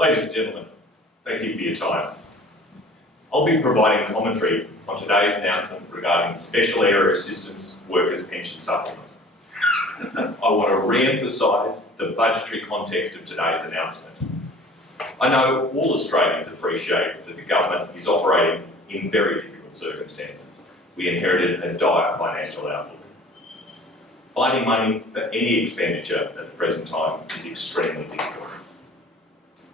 Ladies and gentlemen, thank you for your time. I'll be providing commentary on today's announcement regarding Special Area Assistance Workers Pension Supplement. I want to re-emphasise the budgetary context of today's announcement. I know all Australians appreciate that the government is operating in very difficult circumstances. We inherited a dire financial outlook. Finding money for any expenditure at the present time is extremely difficult.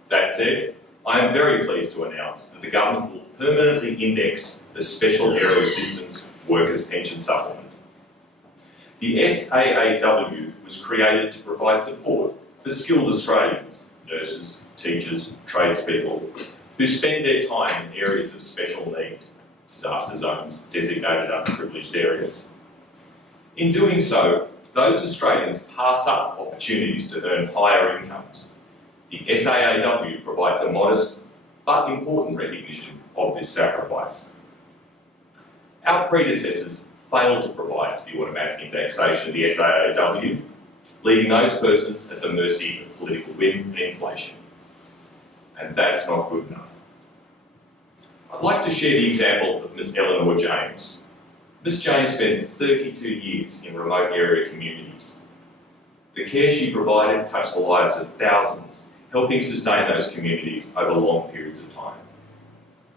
That said, I am very pleased to announce that the government will permanently index the Special Area Assistance Workers Pension Supplement. The SAAW was created to provide support for skilled Australians, nurses, teachers, tradespeople, who spend their time in areas of special need, disaster zones, designated underprivileged areas. In doing so, those Australians pass up opportunities to earn higher incomes. The SAAW provides a modest but important recognition of this sacrifice. Our predecessors failed to provide the automatic indexation of the SAAW, leaving those persons at the mercy of political whim and inflation. And that's not good enough. I'd like to share the example of Ms. Eleanor James. Ms. James spent 32 years in remote area communities. The care she provided touched the lives of thousands, helping sustain those communities over long periods of time.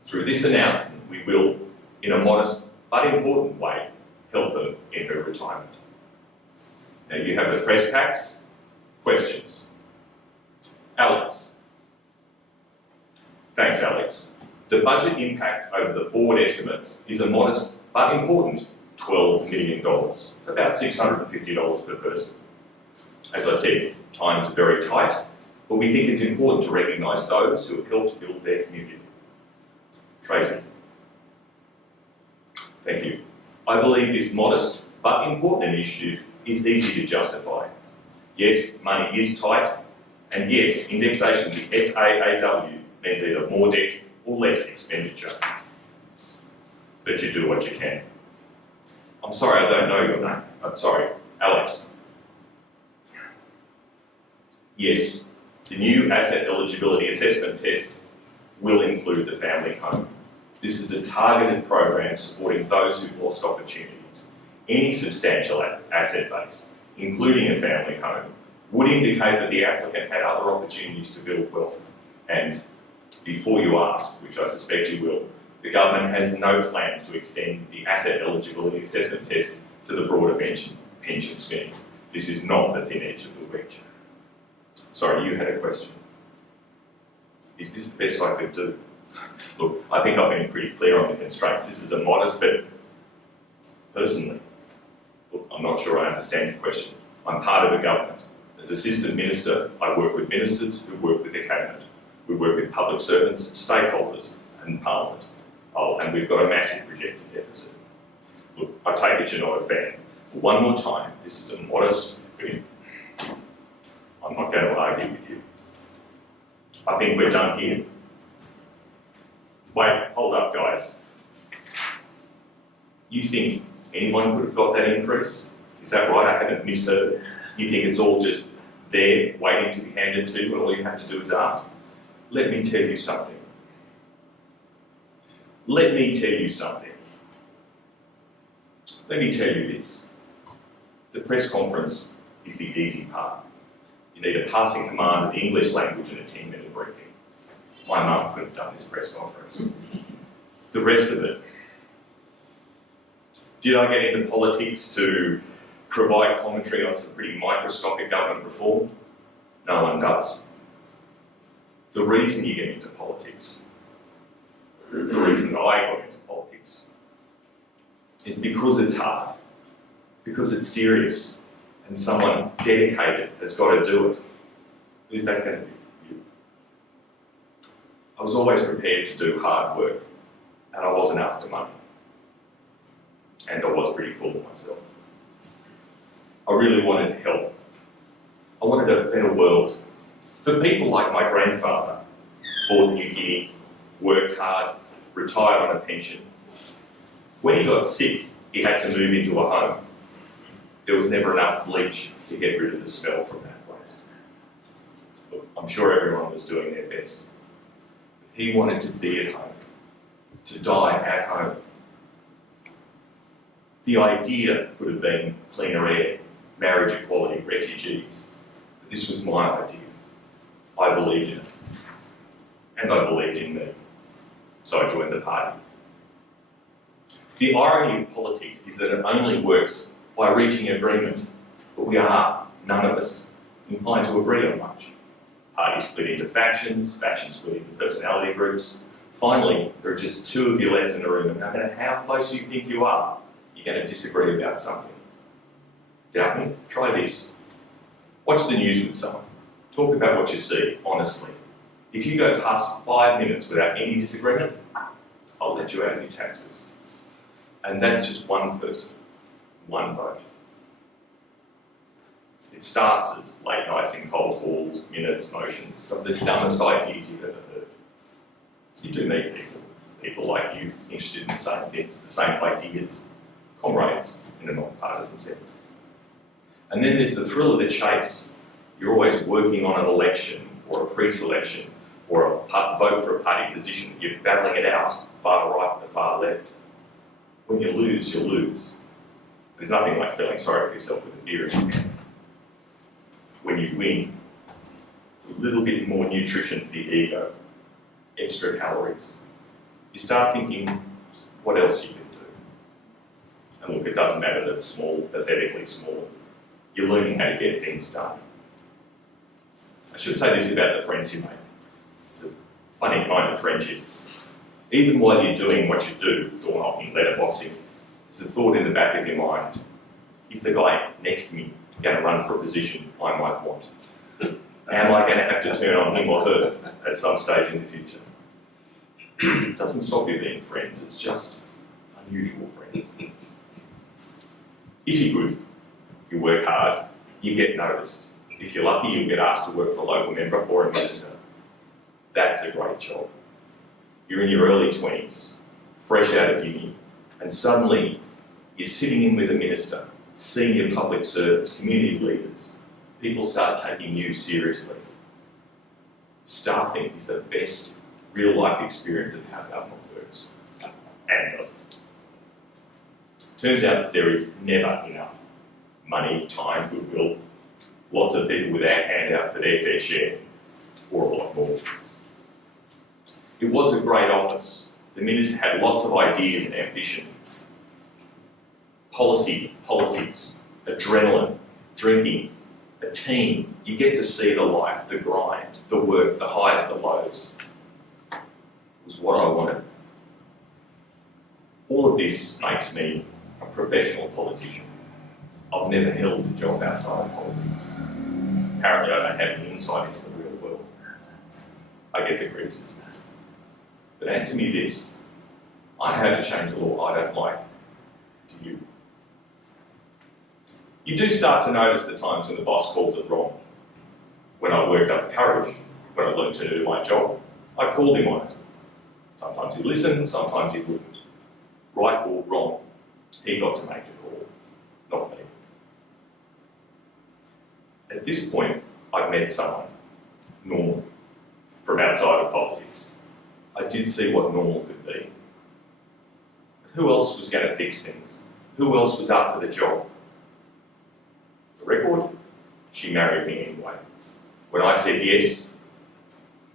Through this announcement, we will, in a modest but important way, help them in her retirement. Now you have the press packs. Questions? Alex. Thanks, Alex. The budget impact over the forward estimates is a modest but important $12 million, about $650 per person. As I said, times are very tight, but we think it's important to recognise those who have helped build their community. Tracy. Thank you. I believe this modest but important initiative is easy to justify. Yes, money is tight, and yes, indexation to SAAW means either more debt or less expenditure. But you do what you can. I'm sorry, I don't know your name. I'm sorry, Alex. Yes, the new asset eligibility assessment test will include the family home. This is a targeted program supporting those who've lost opportunities. Any substantial asset base, including a family home, would indicate that the applicant had other opportunities to build wealth. And before you ask, which I suspect you will, the government has no plans to extend the asset eligibility assessment test to the broader pension scheme. This is not the thin edge of the wedge. Sorry, you had a question. Is this the best I could do? Look, I think I've been pretty clear on the constraints. This is a modest, but personally, look, I'm not sure I understand your question. I'm part of the government. As Assistant Minister, I work with ministers who work with the Cabinet. We work with public servants, stakeholders, and Parliament. Oh, and we've got a massive projected deficit. Look, I take it you're not a fan. One more time, this is a modest, I'm not going to argue with you. I think we're done here. Wait, hold up, guys. You think anyone could have got that increase? Is that right? I haven't misheard. You think it's all just there, waiting to be handed to you, and all you have to do is ask? Let me tell you something. Let me tell you something. Let me tell you this. The press conference is the easy part. You need a passing command of the English language and a 10-minute briefing. My mum could have done this press conference. The rest of it. Did I get into politics to provide commentary on some pretty microscopic government reform? No one does. The reason you get into politics, the reason I got into politics, is because it's hard, because it's serious, and someone dedicated has got to do it. Who's that going to be? You. I was always prepared to do hard work, and I wasn't after money. And I was pretty full of myself. I really wanted to help. I wanted a better world. For people like my grandfather, fought New Guinea, worked hard, retired on a pension. When he got sick, he had to move into a home. There was never enough bleach to get rid of the smell from that place. Look, I'm sure everyone was doing their best. He wanted to be at home, to die at home. The idea could have been cleaner air, marriage equality, refugees. But this was my idea. I believed in it. And I believed in me. So I joined the party. The irony of politics is that it only works by reaching agreement. But we are, none of us, inclined to agree on much. Parties split into factions, factions split into personality groups. Finally, there are just two of you left in the room, and no matter how close you think you are, you're going to disagree about something. Doubt me? Try this. Watch the news with someone. Talk about what you see, honestly. If you go past 5 minutes without any disagreement, I'll let you out of your taxes. And that's just one person, one vote. It starts as late nights in cold halls, minutes, motions, some of the dumbest ideas you've ever heard. You do meet people like you, interested in the same things, the same ideas, comrades in a non-partisan sense. And then there's the thrill of the chase. You're always working on an election or a pre-selection or a vote for a party position. You're battling it out, far right to far left. When you lose, you lose. There's nothing like feeling sorry for yourself with a beer in your hand. When you win, it's a little bit more nutrition for the ego, extra calories. You start thinking what else you can do. And look, it doesn't matter that it's small, pathetically small. You're learning how to get things done. I should say this about the friends you make. It's a funny kind of friendship. Even while you're doing what you do, door knocking, letterboxing, there's a thought in the back of your mind. Is the guy next to me going to run for a position I might want? Am I going to have to turn on him or her at some stage in the future? It doesn't stop you being friends, it's just unusual friends. If you're good, you work hard, you get noticed. If you're lucky, you'll get asked to work for a local member or a minister. That's a great job. You're in your early 20s, fresh out of uni, and suddenly you're sitting in with a minister, senior public servants, community leaders. People start taking you seriously. Staffing is the best real-life experience of how government works, and doesn't. Turns out there is never enough money, time, goodwill, lots of people with our hand out for their fair share, or a lot more. It was a great office. The minister had lots of ideas and ambition. Policy, politics, adrenaline, drinking, a team. You get to see the life, the grind, the work, the highs, the lows. It was what I wanted. All of this makes me a professional politician. I've never held a job outside of politics. Apparently I don't have any insight into the real world. I get the criticism. But answer me this. I had to change the law I don't like. Do you? You do start to notice the times when the boss calls it wrong. When I worked up the courage, when I learned to do my job, I called him on it. Sometimes he'd listen, sometimes he wouldn't. Right or wrong, he got to make the call, not me. At this point, I'd met someone, normal, from outside of politics. I did see what normal could be. But who else was going to fix things? Who else was up for the job? The record? She married me anyway. When I said yes,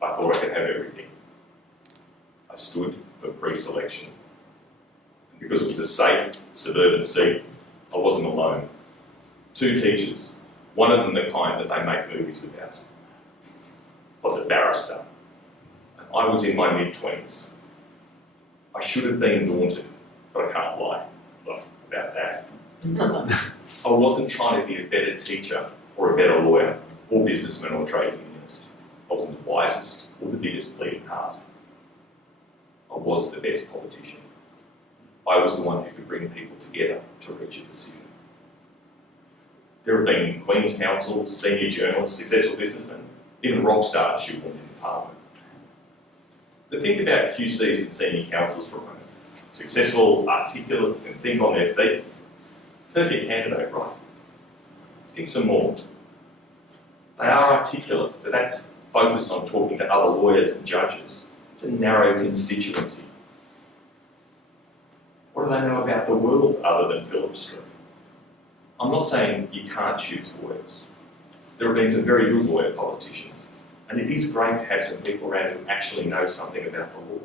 I thought I could have everything. I stood for pre-selection. And because it was a safe suburban seat, I wasn't alone. 2 teachers, one of them the kind that they make movies about, was a barrister. And I was in my mid-20s. I should have been daunted, but I can't lie about that. I wasn't trying to be a better teacher or a better lawyer or businessman or trade unionist. I wasn't the wisest or the biggest bleeding heart. I was the best politician. I was the one who could bring people together to reach a decision. There have been Queen's counsels, senior journalists, successful businessmen, even rock stars shoehorned into Parliament. But think about QCs and senior counsels for a moment. Successful, articulate, and think on their feet. Perfect candidate, right? Think some more. They are articulate, but that's focused on talking to other lawyers and judges. It's a narrow constituency. What do they know about the world other than Phillip Street? I'm not saying you can't choose lawyers. There have been some very good lawyer politicians, and it is great to have some people around who actually know something about the law.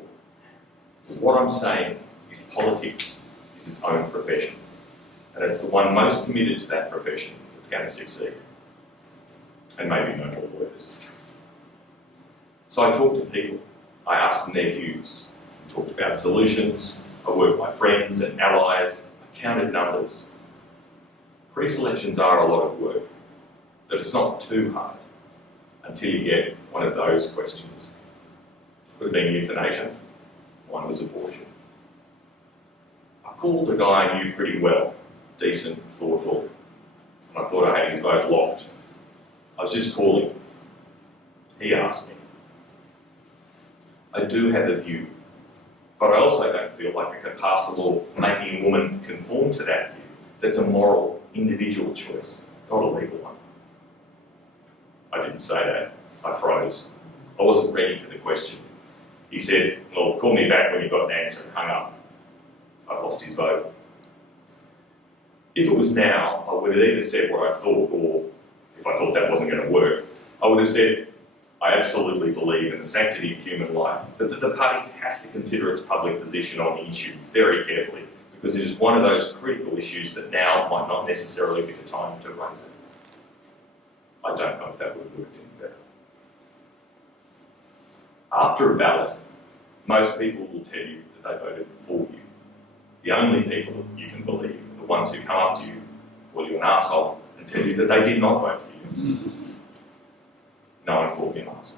But what I'm saying is politics is its own profession, and it's the one most committed to that profession that's going to succeed. And maybe no more lawyers. So I talked to people, I asked them their views, I talked about solutions, I worked with my friends and allies, I counted numbers. Pre-selections are a lot of work, but it's not too hard until you get one of those questions. Could have been euthanasia, one was abortion. I called a guy I knew pretty well, decent, thoughtful, and I thought I had his vote locked. I was just calling. He asked me. I do have a view, but I also don't feel like I can pass a law making a woman conform to that view. That's a moral, individual choice, not a legal one. I didn't say that. I froze. I wasn't ready for the question. He said, well, call me back when you've got an answer, and hung up. I lost his vote. If it was now, I would have either said what I thought, or if I thought that wasn't going to work, I would have said, I absolutely believe in the sanctity of human life, but that the party has to consider its public position on the issue very carefully, because it is one of those critical issues that now might not necessarily be the time to raise it. I don't know if that would have worked any better. After a ballot, most people will tell you that they voted for you. The only people you can believe are the ones who come up to you, call you an arsehole, and tell you that they did not vote for you. No one called me an arsehole.